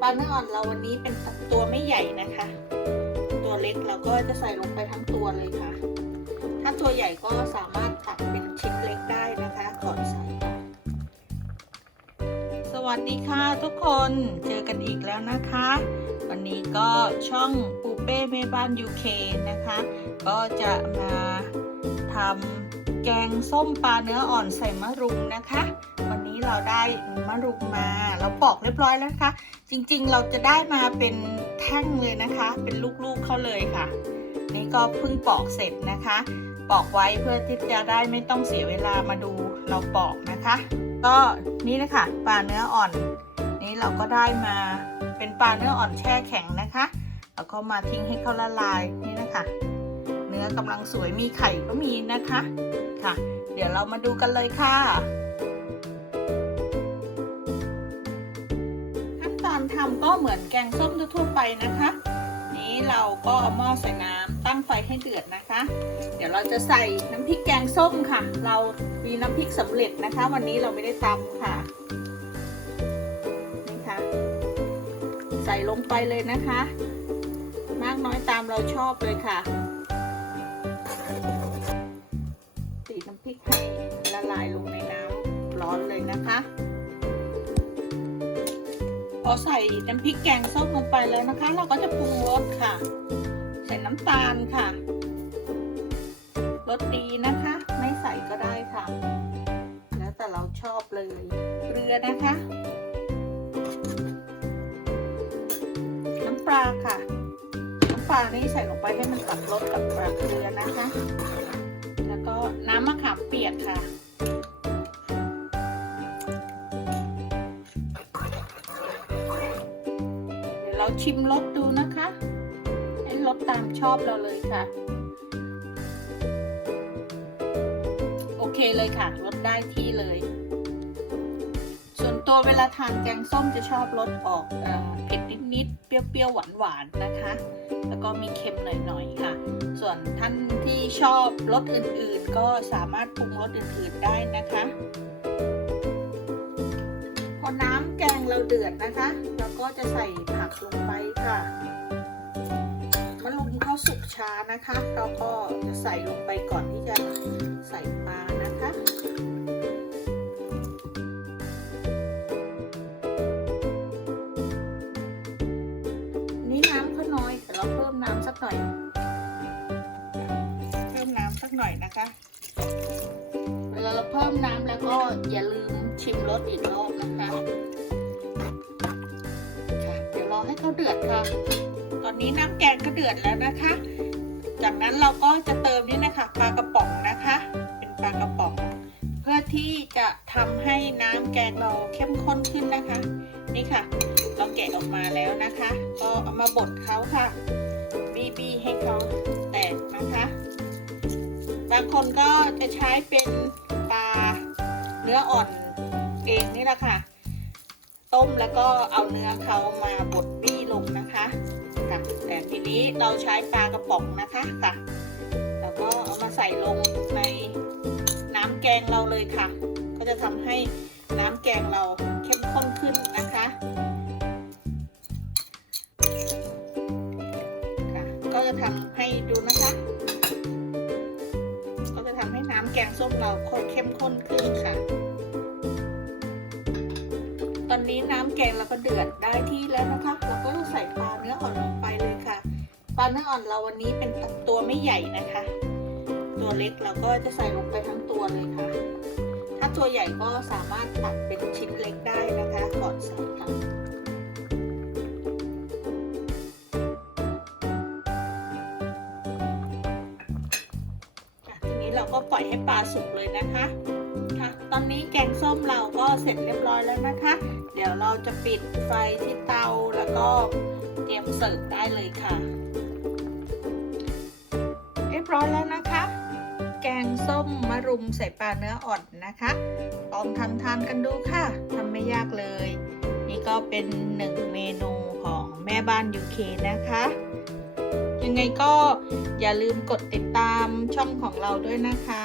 ปลาเนื้ออ่อนเราวันนี้เป็นตัวไม่ใหญ่นะคะ ตัวเล็กเราก็จะใส่ลงไปทั้งตัวเลยค่ะ ถ้าตัวใหญ่ก็สามารถตัดเป็นชิ้นเล็กได้นะคะก่อนใส่ สวัสดีค่ะทุกคนเจอกันอีกแล้วนะคะ วันนี้ก็ช่องปูเป้แม่บ้านยูเคนะคะ ก็จะมาทำแกงส้มปลาเนื้ออ่อนใส่มะรุมนะคะวัน เราได้มะรุมมา เราปอกเรียบร้อยแล้วนะคะ จริงๆเราจะได้มาเป็นแท่งเลยนะคะ เป็นลูกๆเขาเลยค่ะ นี่ก็เพิ่งปอกเสร็จนะคะ ปอกไว้เพื่อที่จะได้ไม่ต้องเสียเวลามาดูเราปอกนะคะ ก็นี่นะคะปลาเนื้ออ่อน นี่เราก็ได้มาเป็นปลาเนื้ออ่อนแช่แข็งนะคะแล้วก็มาทิ้งให้เขาละลายนี่นะคะเนื้อกำลังสวยมีไข่ก็มีนะคะค่ะ เดี๋ยวเรามาดูกันเลยค่ะ ทำก็เหมือนแกงส้มทั่วๆไปนะคะ นี้เราก็เอาหม้อใส่น้ำตั้งไฟให้เดือดนะคะ เดี๋ยวเราจะใส่น้ำพริกแกงส้มค่ะ เรามีน้ำพริกสำเร็จนะคะ วันนี้เราไม่ได้ตำค่ะนี่ค่ะ ใส่ลงไปเลยนะคะ มากน้อยตามเราชอบเลยค่ะ อใส่น้ำพริกแกงส้มลงไปแล้วนะคะ เราก็จะปรุงรสค่ะ ใส่น้ำตาลค่ะรสดีนะคะ ไม่ใส่ก็ได้ค่ะ แล้วแต่เราชอบเลยเกลือนะคะ น้ำปลาค่ะ น้ำปลานี่ใส่ลงไปให้มันตัดรสกับเกลือนะคะ แล้วก็น้ำมะขามเปียกค่ะ ยวชิมรสดูนะคะให้รสตามชอบเราเลยค่ะ โอเคเลยค่ะรสได้ที่เลย ส่วนตัวเวลาทานแกงส้มจะชอบรสออกเอ่อเผ็ดนิดๆเปรี้ยวๆหวานๆนะคะ แล้วก็มีเค็มหน่อยๆค่ะ ส่วนท่านที่ชอบรสอื่นๆ ก็สามารถปรุงรสอื่นๆได้นะคะ เราเดือดนะคะเราก็จะใส่ผักลงไปค่ะมะรุมเข้าสุกช้านะคะ เราก็จะใส่ลงไปก่อนที่จะใส่ปลานะคะนี่น้ำเขาน้อยแต่เราเพิ่มน้ำสักหน่อย เพิ่มน้ำสักหน่อยนะคะเวลาเราเพิ่มน้ำแล้วก็อย่าลืมชิมรสอีกรอบนะคะ อให้เขาเดือดค่ะ ตอนนี้น้ำแกงก็เดือดแล้วนะคะ จากนั้นเราก็จะเติมนี่นะคะปลากระป๋องนะคะ เป็นปลากระป๋อง เพื่อที่จะทำให้น้ำแกงเราเข้มข้นขึ้นนะคะ นี่ค่ะ เราแกะออกมาแล้วนะคะ ก็เอามาบดเขาค่ะ บีบีให้เขาแตกนะคะ บางคนก็จะใช้เป็นปลาเนื้ออ่อนเองนี่แหละค่ะ ต้มแล้วก็เอาเนื้อเขามาบดบี้ลงนะคะค่ะแต่ทีนี้เราใช้ปลากระป๋องนะคะค่ะ แล้วก็เอามาใส่ลงในน้ำแกงเราเลยค่ะ ก็จะทำให้น้ำแกงเราเข้มข้นขึ้นนะคะค่ะก็จะทำให้ดูนะคะ ก็จะทำให้น้ำแกงส้มเราเข้มข้นขึ้นค่ะ นี้น้ำแกงเราก็เดือดได้ที่แล้วนะคะเราก็ใส่ปลาเนื้ออ่อนลงไปเลยค่ะ ปลาเนื้ออ่อนเราวันนี้เป็นตัวไม่ใหญ่นะคะ ตัวเล็กเราก็จะใส่ลงไปทั้งตัวเลยค่ะ ถ้าตัวใหญ่ก็สามารถตัดเป็นชิ้นเล็กได้นะคะก่อนใส่ค่ะทีนี้เราก็ปล่อยให้ปลาสุกเลยนะคะ ตอนนี้แกงส้มเราก็เสร็จเรียบร้อยแล้วนะคะ เดี๋ยวเราจะปิดไฟที่เตาแล้วก็เตรียมเสิร์ฟได้เลยค่ะ เรียบร้อยแล้วนะคะ แกงส้มมะรุมใส่ปลาเนื้ออ่อนนะคะลองทำทานกันดูค่ะทำไม่ยากเลย นี่ก็เป็นหนึ่งเมนูของแม่บ้านยูเคนะคะยังไงก็อย่าลืมกดติดตามช่องของเราด้วยนะคะ